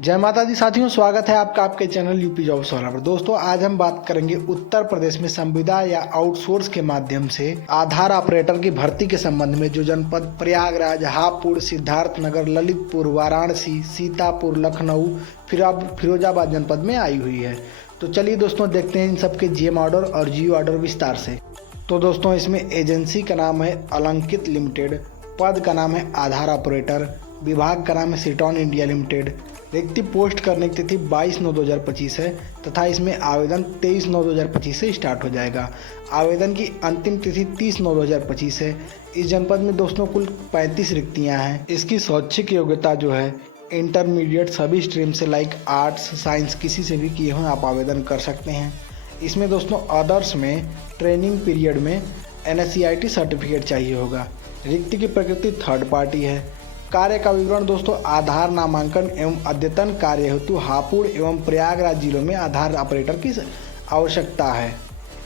जय माता दी साथियों, स्वागत है आपका आपके चैनल यूपी जॉब्स वाला पर। दोस्तों आज हम बात करेंगे उत्तर प्रदेश में संविदा या आउटसोर्स के माध्यम से आधार ऑपरेटर की भर्ती के संबंध में जो जनपद प्रयागराज, हापुड़, सिद्धार्थनगर, ललितपुर, वाराणसी, सीतापुर, लखनऊ, फिरोजाबाद जनपद में आई हुई है। तो चलिए दोस्तों देखते हैं इन सबके जीएम ऑर्डर और जीओ ऑर्डर विस्तार से। तो दोस्तों इसमें एजेंसी का नाम है अलंकित लिमिटेड, पद का नाम है आधार ऑपरेटर, विभाग का नाम है सिटॉन इंडिया लिमिटेड। रिक्ति पोस्ट करने की तिथि 22/9/2025 है तथा इसमें आवेदन 23/9/2025 से स्टार्ट हो जाएगा। आवेदन की अंतिम तिथि 30/9/2025 है। इस जनपद में दोस्तों कुल 35 रिक्तियां हैं। इसकी शैक्षिक योग्यता जो है इंटरमीडिएट सभी स्ट्रीम से लाइक आर्ट्स, साइंस किसी से भी किए हुए आप आवेदन कर सकते हैं। इसमें दोस्तों अदर्स में ट्रेनिंग पीरियड में NSCIT सर्टिफिकेट चाहिए होगा। रिक्ति की प्रकृति थर्ड पार्टी है। कार्य का विवरण दोस्तों आधार नामांकन एवं अद्यतन कार्य हेतु हापुड़ एवं प्रयागराज जिलों में आधार ऑपरेटर की आवश्यकता है।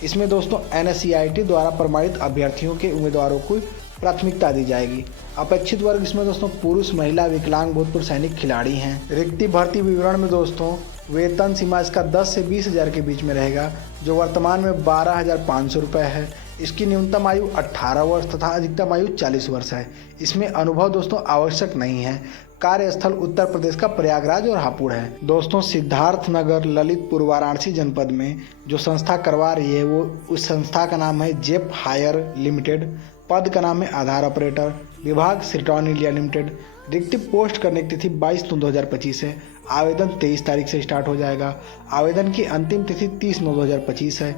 इसमें दोस्तों NSCIT द्वारा प्रमाणित अभ्यर्थियों के उम्मीदवारों को प्राथमिकता दी जाएगी। अपेक्षित वर्ग इसमें दोस्तों पुरुष, महिला, विकलांग, भूतपूर्व सैनिक खिलाड़ी हैं। रिक्ति भर्ती विवरण में दोस्तों वेतन सीमा इसका 10 से 20 हज़ार के बीच में रहेगा, जो वर्तमान में 12,500 रुपये है। इसकी न्यूनतम आयु 18 वर्ष तथा अधिकतम आयु 40 वर्ष है। इसमें अनुभव दोस्तों आवश्यक नहीं है। कार्यस्थल उत्तर प्रदेश का प्रयागराज और हापुड़ है। दोस्तों सिद्धार्थनगर, ललितपुर, वाराणसी जनपद में जो संस्था करवा रही है वो उस संस्था का नाम है जेप हायर लिमिटेड, पद का नाम है आधार ऑपरेटर, विभाग सिटॉन इंडिया लिमिटेड। रिक्ति पोस्ट करने की तिथि 22/9/2025 है। आवेदन 23 तारीख से स्टार्ट हो जाएगा। आवेदन की अंतिम तिथि 30/9/2025 है।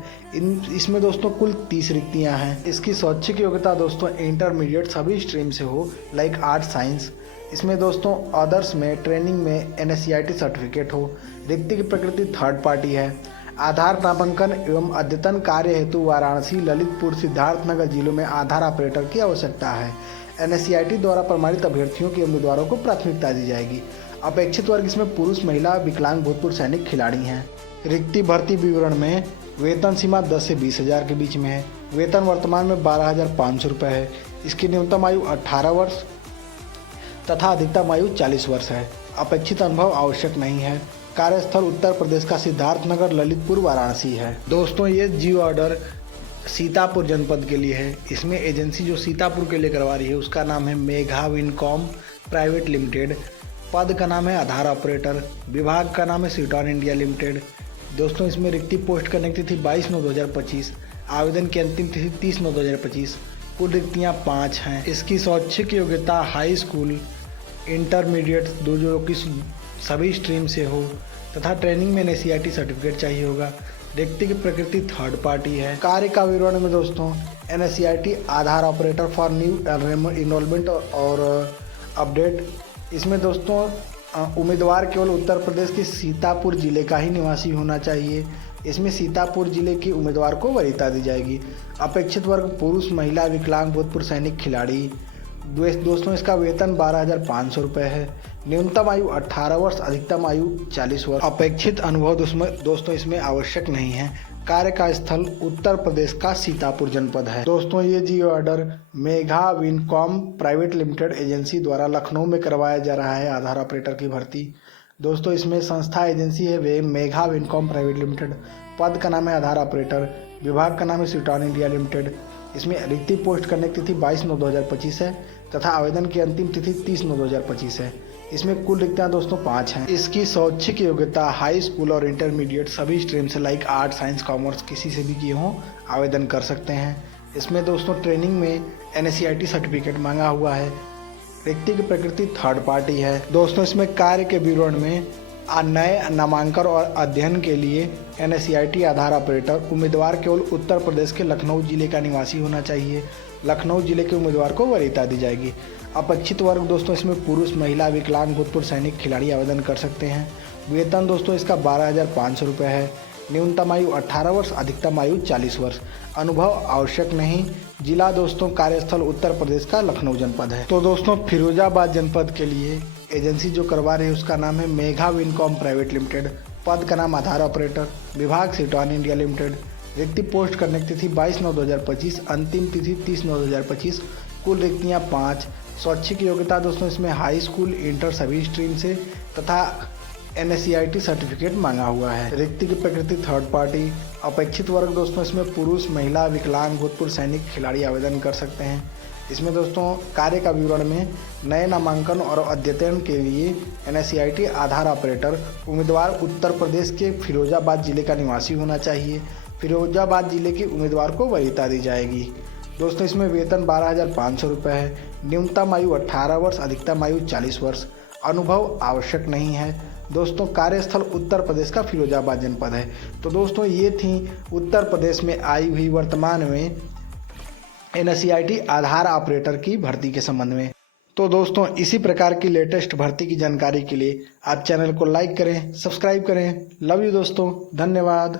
इसमें दोस्तों कुल 30 रिक्तियां हैं। इसकी शैक्षिक योग्यता दोस्तों इंटरमीडिएट सभी स्ट्रीम से हो लाइक आर्ट, साइंस। इसमें दोस्तों अदर्स में ट्रेनिंग में NSCIT सर्टिफिकेट हो। रिक्ति की प्रकृति थर्ड पार्टी है। आधार नामांकन एवं अद्यतन कार्य हेतु वाराणसी, ललितपुर, सिद्धार्थनगर जिलों में आधार ऑपरेटर की आवश्यकता है। NSCIT द्वारा प्रमाणित अभ्यर्थियों के उम्मीदवारों को प्राथमिकता दी जाएगी। अपेक्षित वर्ग इसमें पुरुष, महिला, विकलांग, भूतपूर्व सैनिक खिलाड़ी हैं। रिक्ति भर्ती विवरण में वेतन सीमा 10 से 20 हज़ार के बीच में है। वेतन वर्तमान में 12,500 रुपये है। इसकी न्यूनतम आयु 18 वर्ष तथा अधिकतम आयु 40 वर्ष है। अपेक्षित अनुभव आवश्यक नहीं है। कार्यस्थल उत्तर प्रदेश का सिद्धार्थनगर, ललितपुर, वाराणसी है। दोस्तों ये जीओ ऑर्डर सीतापुर जनपद के लिए है। इसमें एजेंसी जो सीतापुर के लिए करवा रही है उसका नाम है मेघा विनकॉम प्राइवेट लिमिटेड, पद का नाम है आधार ऑपरेटर, विभाग का नाम है सिटॉन इंडिया लिमिटेड। दोस्तों इसमें रिक्ति पोस्ट करने की तिथि 22/9/2025, आवेदन की अंतिम तिथि 30/9/2025। कुल रिक्तियाँ 5 हैं। इसकी शैक्षिक योग्यता हाई स्कूल, इंटरमीडिएट जो कि सभी स्ट्रीम से हो तथा ट्रेनिंग में NSCIT सर्टिफिकेट चाहिए होगा। रिक्ति की प्रकृति थर्ड पार्टी है। कार्य का विवरण में दोस्तों NSCIT Aadhaar operator for new enrolment और अपडेट। इसमें दोस्तों उम्मीदवार केवल उत्तर प्रदेश के सीतापुर जिले का ही निवासी होना चाहिए। इसमें सीतापुर जिले के उम्मीदवार को वरीयता दी जाएगी। अपेक्षित वर्ग पुरुष, महिला, विकलांग, भूतपूर्व सैनिक खिलाड़ी। दोस्तों इसका वेतन 12,500 रुपये है। न्यूनतम आयु 18 वर्ष, अधिकतम आयु 40 वर्ष। अपेक्षित अनुभव दोस्तों इसमें आवश्यक नहीं है। कार्य का स्थल उत्तर प्रदेश का सीतापुर जनपद है। दोस्तों ये GO order Megha Wincom private limited agency द्वारा लखनऊ में करवाया जा रहा है आधार ऑपरेटर की भर्ती। दोस्तों इसमें संस्था एजेंसी है वे मेघा विनकॉम प्राइवेट लिमिटेड, पद का नाम है आधार ऑपरेटर, विभाग का नाम है सिटॉन इंडिया लिमिटेड। इसमें रिक्ति पोस्ट करने की तिथि 22/9/2025 है तथा आवेदन की अंतिम तिथि 30/9/2025 है। इसमें कुल रिक्तियाँ दोस्तों 5 हैं। इसकी शैक्षिक योग्यता हाई स्कूल और इंटरमीडिएट सभी स्ट्रीम से लाइक आर्ट, साइंस, कॉमर्स किसी से भी किए हों आवेदन कर सकते हैं। इसमें दोस्तों ट्रेनिंग में NSCIT सर्टिफिकेट मांगा हुआ है। रिक्ति की प्रकृति थर्ड पार्टी है। दोस्तों इसमें कार्य के विवरण में नए नामांकन और अध्ययन के लिए NSCIT आधार ऑपरेटर उम्मीदवार केवल उत्तर प्रदेश के लखनऊ जिले का निवासी होना चाहिए। लखनऊ जिले के उम्मीदवार को वरीयता दी जाएगी। अपेक्षित वर्ग दोस्तों इसमें पुरुष, महिला, विकलांग, भूतपूर्व सैनिक खिलाड़ी आवेदन कर सकते हैं। वेतन दोस्तों इसका 12,500 रुपये है। न्यूनतम आयु 18 वर्ष, अधिकतम आयु 40 वर्ष। अनुभव आवश्यक नहीं। जिला दोस्तों कार्यस्थल उत्तर प्रदेश का लखनऊ जनपद है। तो दोस्तों फिरोजाबाद जनपद के लिए एजेंसी जो करवा रही है उसका नाम है मेघा विनकॉम प्राइवेट लिमिटेड, पद का नाम आधार ऑपरेटर, विभाग सिटॉन इंडिया लिमिटेड। रिक्ति पोस्ट करने की तिथि 22/9/2025, अंतिम तिथि 30/9/2025। कुल रिक्तियाँ 5। शैक्षिक योग्यता दोस्तों इसमें हाई स्कूल, इंटर सभी स्ट्रीम से तथा NSEIT सर्टिफिकेट मांगा हुआ है। रिक्ति की प्रकृति थर्ड पार्टी। अपेक्षित वर्ग दोस्तों इसमें पुरुष, महिला, विकलांग, भूतपूर्व सैनिक खिलाड़ी आवेदन कर सकते हैं। इसमें दोस्तों कार्य का विवरण में नए नामांकन और अद्यतन के लिए NSEIT आधार ऑपरेटर उम्मीदवार उत्तर प्रदेश के फिरोजाबाद जिले का निवासी होना चाहिए। फिरोजाबाद जिले के उम्मीदवार को वरीयता दी जाएगी। दोस्तों इसमें वेतन 12,500 रुपये है। न्यूनतम आयु 18 वर्ष, अधिकतम आयु 40 वर्ष। अनुभव आवश्यक नहीं है। दोस्तों कार्यस्थल उत्तर प्रदेश का फिरोजाबाद जनपद है। तो दोस्तों ये थी उत्तर प्रदेश में आई हुई वर्तमान में NSEIT आधार ऑपरेटर की भर्ती के संबंध में। तो दोस्तों इसी प्रकार की लेटेस्ट भर्ती की जानकारी के लिए आप चैनल को लाइक करें, सब्सक्राइब करें। लव यू दोस्तों, धन्यवाद।